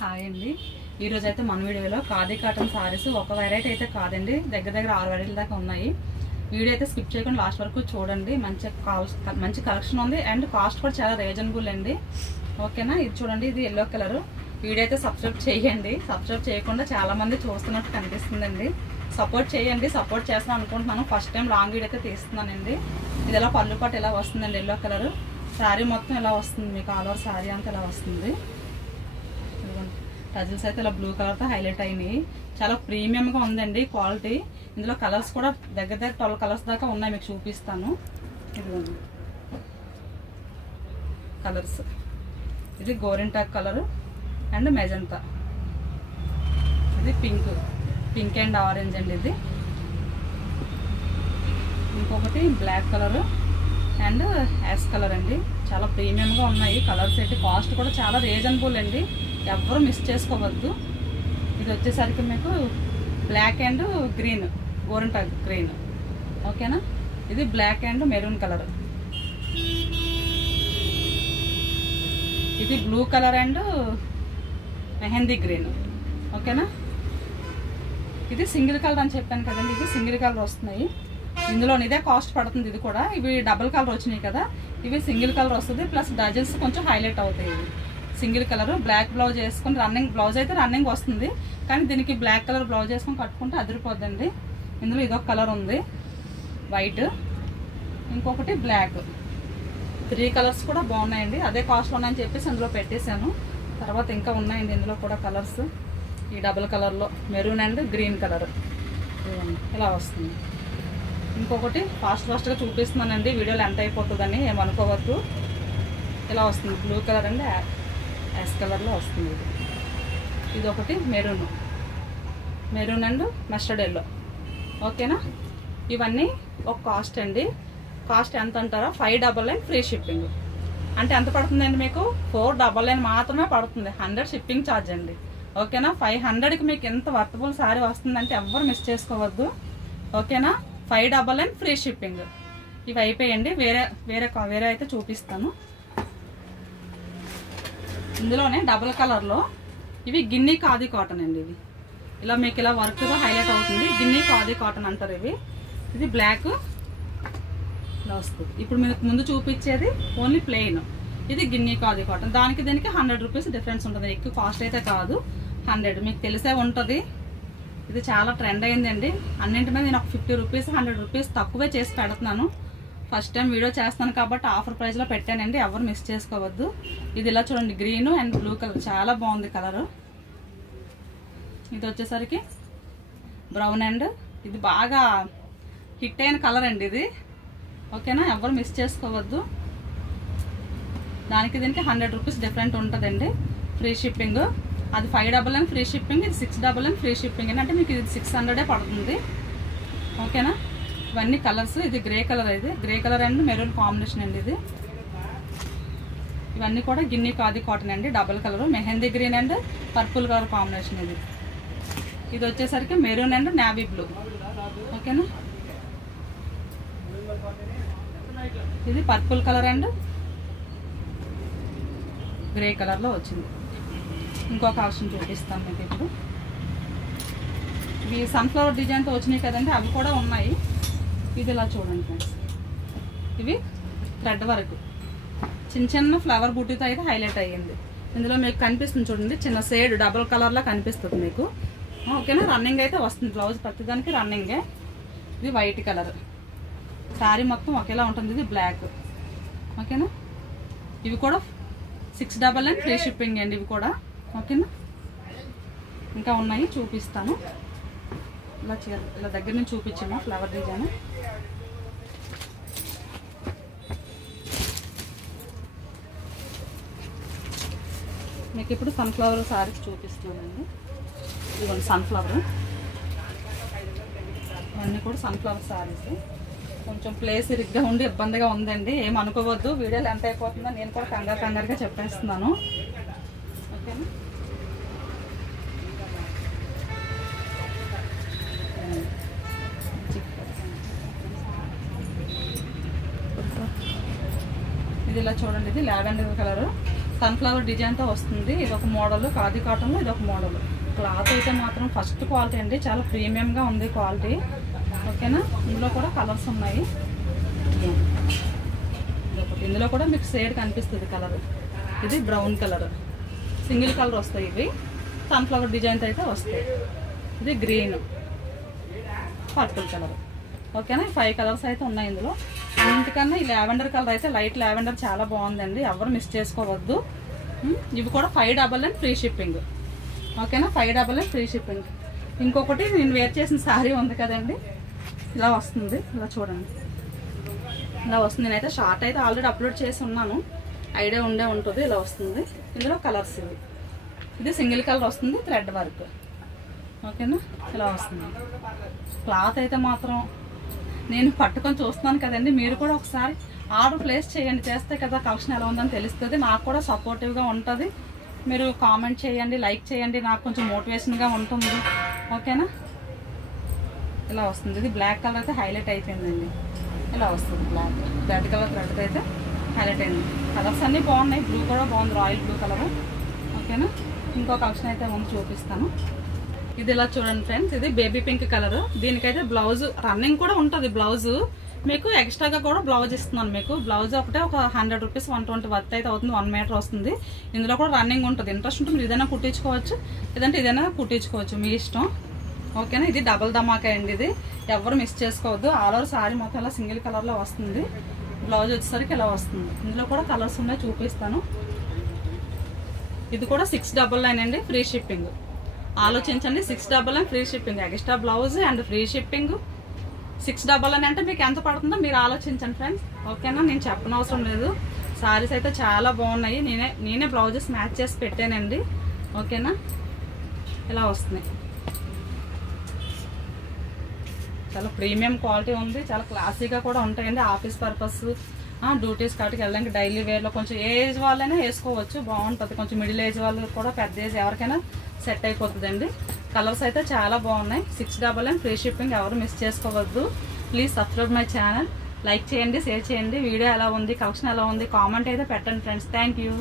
Hi అండి. ఈరోజు అయితే మన వీడియోలో ఖాదీ కాటన్ సారీస్ ఒక వెరైటీ అయితే కాదండి, దగ్గర 6 వెరైటీల దాకా ఉన్నాయి. వీడియో అయితే స్కిప్ చేయకుండా లాస్ట్ వరకు చూడండి. మంచి కలెక్షన్ ఉంది అండ్ కాస్ట్ కూడా చాలా రీజనబుల్ అండి. ఓకేనా? ఇది చూడండి, ఇది ఎల్లో కలర్. వీడియో అయితే సబ్స్క్రైబ్ చేయండి. సబ్స్క్రైబ్ చేయకుండా చాలా మంది చూస్తున్నట్టు కనిపిస్తుందండి. సపోర్ట్ చేయండి. సపోర్ట్ చేస్తాను అనుకుంటున్నాను. ఫస్ట్ టైం లాంగ్ వీడియో అయితే తీస్తున్నానండి. ఇది ఎలా పళ్ళు పాటు ఎలా వస్తుందండి, ఎల్లో కలర్ శారీ మొత్తం ఎలా వస్తుంది, మీకు ఆల్ ఓవర్ శారీ అంతా ఎలా వస్తుంది. టజిల్స్ అయితే ఇలా బ్లూ కలర్తో హైలైట్ అయినాయి. చాలా ప్రీమియంగా ఉందండి క్వాలిటీ. ఇందులో కలర్స్ కూడా దగ్గర 12 కలర్స్ దాకా ఉన్నాయి, మీకు చూపిస్తాను. ఇదిగోండి కలర్స్. ఇది గోరింటాక్ కలర్ అండ్ మెజంతా. ఇది పింక్ అండ్ ఆరెంజ్ అండి. ఇది ఇంకొకటి black colour and ash colour అండి. చాలా ప్రీమియంగా ఉన్నాయి కలర్స్ అయితే. కాస్ట్ కూడా చాలా రీజనబుల్ అండి, ఎవ్వరూ మిస్ చేసుకోవద్దు. ఇది వచ్చేసరికి మీకు బ్లాక్ అండ్ గ్రీన్, గోరింటాక్ గ్రీన్. ఓకేనా? ఇది బ్లాక్ అండ్ మెరూన్ కలర్. ఇది blue colour and mehndi green. ఓకేనా? ఇది సింగిల్ కలర్ అని చెప్పాను కదండి, ఇది సింగిల్ కలర్ వస్తున్నాయి. ఇందులో ఇదే కాస్ట్ పడుతుంది. ఇది కూడా ఇవి డబుల్ కలర్ వచ్చినాయి కదా, ఇవి సింగిల్ కలర్ వస్తుంది. ప్లస్ డజన్స్ కొంచెం హైలైట్ అవుతాయి. ఇవి సింగిల్ కలర్ బ్లాక్ బ్లౌజ్ వేసుకుని రన్నింగ్ బ్లౌజ్ అయితే రన్నింగ్ వస్తుంది, కానీ దీనికి బ్లాక్ కలర్ బ్లౌజ్ వేసుకొని కట్టుకుంటే అదిరిపోద్దండి. ఇందులో ఇదొక కలర్ ఉంది, వైట్, ఇంకొకటి బ్లాక్. 3 కలర్స్ కూడా బాగున్నాయండి. అదే కాస్ట్లో ఉన్నాయని చెప్పేసి అందులో పెట్టేశాను. తర్వాత ఇంకా ఉన్నాయండి ఇందులో కూడా కలర్స్. ఈ డబుల్ కలర్లో మెరూన్ అండ్ గ్రీన్ కలర్ ఇలా వస్తుంది. ఇంకొకటి ఫాస్ట్గా చూపిస్తున్నానండి, వీడియోలో ఎంత అయిపోతుందని ఏమనుకోవద్దు. ఇలా వస్తుంది బ్లూ కలర్ అండ్ యాష్ కలర్లో వస్తుంది. ఇది ఒకటి మెరూన్ అండ్ మస్టర్డ్ ఎల్లో. ఓకేనా? ఇవన్నీ ఒక కాస్ట్ అండి. కాస్ట్ ఎంత అంటారా? 599 ఫ్రీ షిప్పింగ్. అంటే ఎంత పడుతుందండి మీకు? 499 మాత్రమే పడుతుంది. 100 షిప్పింగ్ ఛార్జ్ అండి. ఓకేనా? 500కి మీకు ఎంత వర్తబుల్ సారీ వస్తుందంటే ఎవ్వరు మిస్ చేసుకోవద్దు. ఓకేనా? 599 ఫ్రీ షిప్పింగ్. ఇవి అయిపోయండి. వేరే అయితే చూపిస్తాను. ఇందులోనే డబుల్ కలర్లో ఇవి గిన్నీ ఖాదీ కాటన్ అండి. ఇవి ఇలా మీకు ఇలా వర్క్గా హైలైట్ అవుతుంది. గిన్నీ ఖాదీ కాటన్ అంటారు ఇవి. ఇది బ్లాక్ ఇలా వస్తుంది. ఇప్పుడు మీకు ముందు చూపించేది ఓన్లీ ప్లెయిన్. ఇది గిన్నీ ఖాదీ కాటన్. దానికి దీనికి 100 రూపీస్ డిఫరెన్స్ ఉంటుంది. ఎక్కువ కాస్ట్ అయితే కాదు, 100 మీకు తెలిసే ఉంటుంది. ఇది చాలా ట్రెండ్ అయిందండి. అన్నింటి మీద నేను ఒక 50 రూపీస్ 100 రూపీస్ తక్కువే చేసి పెడుతున్నాను. ఫస్ట్ టైం వీడియో చేస్తాను కాబట్టి ఆఫర్ ప్రైస్లో పెట్టానండి, ఎవరు మిస్ చేసుకోవద్దు. ఇది ఇలా చూడండి, గ్రీన్ అండ్ బ్లూ కలర్ చాలా బాగుంది కలర్. ఇది వచ్చేసరికి బ్రౌన్ అండ్ ఇది బాగా హిట్ అయిన కలర్ అండి ఇది. ఓకేనా? ఎవరు మిస్ చేసుకోవద్దు. దానికి దీనికి 100 రూపీస్ డిఫరెంట్ ఉంటుందండి. Free shipping. అది 599 ఫ్రీ షిప్పింగ్, ఇది 699 ఫ్రీ షిప్పింగ్. అంటే మీకు ఇది 600 పడుతుంది. ఓకేనా? ఇవన్నీ కలర్స్. ఇది గ్రే కలర్, ఇది grey colour and maroon combination అండి. ఇది ఇవన్నీ కూడా గిన్నీ ఖాదీ కాటన్ అండి. Double colour mehndi green and purple colour combination. ఇది వచ్చేసరికి మెరూన్ అండ్ నావీ బ్లూ. ఓకేనా? ఇది పర్పుల్ కలర్ అండ్ గ్రే కలర్లో వచ్చింది. ఇంకొక ఆప్షన్ చూపిస్తాను మీకు ఇప్పుడు. ఇవి సన్ఫ్లవర్ డిజైన్తో వచ్చినాయి కదండి, అవి కూడా ఉన్నాయి. ఇది ఇలా చూడండి ఫ్రెండ్స్, ఇవి థ్రెడ్ వర్క్ చిన్న ఫ్లవర్ బుట్టితో అయితే హైలైట్ అయ్యింది. ఇందులో మీకు కనిపిస్తుంది చూడండి, చిన్న షేడ్ డబుల్ కలర్లో కనిపిస్తుంది మీకు. ఓకేనా? రన్నింగ్ అయితే వస్తుంది, బ్లౌజ్ ప్రతిదానికి రన్నింగే. ఇది వైట్ కలర్, శారీ మొత్తం ఒకేలా ఉంటుంది. ఇది బ్లాక్. ఓకేనా? ఇవి కూడా 699 ఫ్రీ షిప్పింగ్ అండి ఇవి కూడా. ఓకేనా? ఇంకా ఉన్నాయి, చూపిస్తాను. ఇలా దగ్గర నుంచి చూపించాము ఫ్లవర్ డిజైన్. మీకు ఇప్పుడు సన్ఫ్లవర్ సారీస్ చూపిస్తున్నానండి. ఇవన్నీ సన్ఫ్లవర్, ఇవన్నీ కూడా సన్ఫ్లవర్ సారీస్. కొంచెం ప్లేస్ ఇరుగ్గా ఉండి ఇబ్బందిగా ఉందండి, ఏమనుకోవద్దు. వీడియోలు ఎంత అయిపోతుందో నేను కూడా కంగారుగా చెప్పేస్తున్నాను. ఓకేనా? ఇది ఇలా చూడండి, ఇది లావెండర్ కలర్. సన్ఫ్లవర్ డిజైన్తో వస్తుంది. ఇది ఒక మోడల్, ఖాదీ కాటన్లో ఇది ఒక మోడల్. క్లాత్ అయితే మాత్రం ఫస్ట్ క్వాలిటీ అండి, చాలా ప్రీమియంగా ఉంది క్వాలిటీ. ఓకేనా, ఇందులో కూడా కలర్స్ ఉన్నాయి. ఇందులో కూడా మీకు షేడ్ కనిపిస్తుంది కలర్. ఇది బ్రౌన్ కలర్, సింగిల్ కలర్ వస్తాయి. ఇవి సన్ఫ్లవర్ డిజైన్తో అయితే వస్తాయి. ఇది గ్రీన్, పర్పుల్ కలర్. ఓకేనా, 5 కలర్స్ అయితే ఉన్నాయి ఇందులో. ఇంతకన్నా ఈ లావెండర్ కలర్ అయితే లైట్ లావెండర్ చాలా బాగుందండి, ఎవరు మిస్ చేసుకోవద్దు. ఇవి కూడా 599 ఫ్రీ షిప్పింగ్. ఓకేనా, 599 ఫ్రీ షిప్పింగ్. ఇంకొకటి నేను వేర్ చేసిన శారీ ఉంది కదండి, ఇలా వస్తుంది. ఇలా చూడండి, ఇలా వస్తుంది. నేనైతే షార్ట్ అయితే ఆల్రెడీ అప్లోడ్ చేసి ఉన్నాను, ఐడియా ఉండే ఉంటుంది. ఇలా వస్తుంది. ఇందులో కలర్స్ ఇవి. ఇది సింగిల్ కలర్ వస్తుంది, థ్రెడ్ వర్క్. ఓకేనా, ఇలా వస్తుంది. క్లాత్ అయితే మాత్రం నేను పట్టుకొని చూస్తున్నాను కదండి, మీరు కూడా ఒకసారి ఆర్డర్ ప్లేస్ చేయండి. చేస్తే కదా కలెక్షన్ ఎలా ఉందని తెలుస్తుంది, నాకు కూడా సపోర్టివ్గా ఉంటుంది. మీరు కామెంట్ చేయండి, లైక్ చేయండి, నాకు కొంచెం మోటివేషన్గా ఉంటుంది. ఓకేనా, ఇలా వస్తుంది. ఇది బ్లాక్ కలర్ అయితే హైలైట్ అయిపోయిందండి. ఇలా వస్తుంది బ్లాక్, రెడ్ కలర్ థ్రెడ్ అయితే హైలైట్ అయింది. కలర్స్ అన్నీ బాగున్నాయి. బ్లూ కూడా బాగుంది, రాయల్ బ్లూ కలర్. ఓకేనా, ఇంకో కలెక్షన్ అయితే ముందు చూపిస్తాను. ఇది ఇలా చూడండి ఫ్రెండ్స్, ఇది బేబీ పింక్ కలర్. దీనికైతే బ్లౌజ్ రన్నింగ్ కూడా ఉంటుంది. బ్లౌజ్ మీకు ఎక్స్ట్రాగా కూడా బ్లౌజ్ ఇస్తున్నాను. మీకు బ్లౌజ్ ఒకటే ఒక 100 రూపీస్ 120 వర్త్ అయితే అవుతుంది. 1 మీటర్ వస్తుంది. ఇందులో కూడా రన్నింగ్ ఉంటుంది. ఇంట్రెస్ట్ ఉంటే మీరు ఏదైనా కుట్టించుకోవచ్చు, లేదంటే ఏదైనా కుట్టించుకోవచ్చు, మీ ఇష్టం. ఓకేనా, ఇది డబల్ ధమాకా అండి. ఇది ఎవరు మిస్ చేసుకోవద్దు. ఆల్ ఓవర్ సారీ మొత్తం ఇలా సింగిల్ కలర్లో వస్తుంది. బ్లౌజ్ వచ్చేసరికి ఇలా వస్తుంది. ఇందులో కూడా కలర్స్ ఉన్నాయి, చూపిస్తాను. ఇది కూడా 699 అండి, ఫ్రీ షిప్పింగ్. ఆలోచించండి, 699 free shipping, extra blouse and free shipping. 699 అంటే మీకు ఎంత పడుతుందో మీరు ఆలోచించండి ఫ్రెండ్స్. ఓకేనా, నేను చెప్పనవసరం లేదు. సారీస్ అయితే చాలా బాగున్నాయి. నేనే బ్లౌజెస్ మ్యాచ్ చేసి పెట్టానండి. ఓకేనా, ఇలా వస్తున్నాయి. చాలా ప్రీమియం క్వాలిటీ ఉంది, చాలా క్లాసీగా కూడా ఉంటాయండి. ఆఫీస్ పర్పస్, డ్యూటీస్ కాటికి వెళ్ళడానికి డైలీ వేర్లో కొంచెం ఏజ్ వాళ్ళైనా వేసుకోవచ్చు, బాగుంటుంది. కొంచెం మిడిల్ ఏజ్ వాళ్ళు కూడా, పెద్ద ఏజ్ ఎవరికైనా సెట్ అయిపోతుందండి. కలర్స్ అయితే చాలా బాగున్నాయి. 699 ఫ్రీ షిప్పింగ్, ఎవరు మిస్ చేసుకోవద్దు. Please subscribe my channel, like చేయండి, షేర్ చేయండి. వీడియో ఎలా ఉంది, కలెక్షన్ ఎలా ఉంది, కామెంట్ అయితే పెట్టండి ఫ్రెండ్స్. Thank you.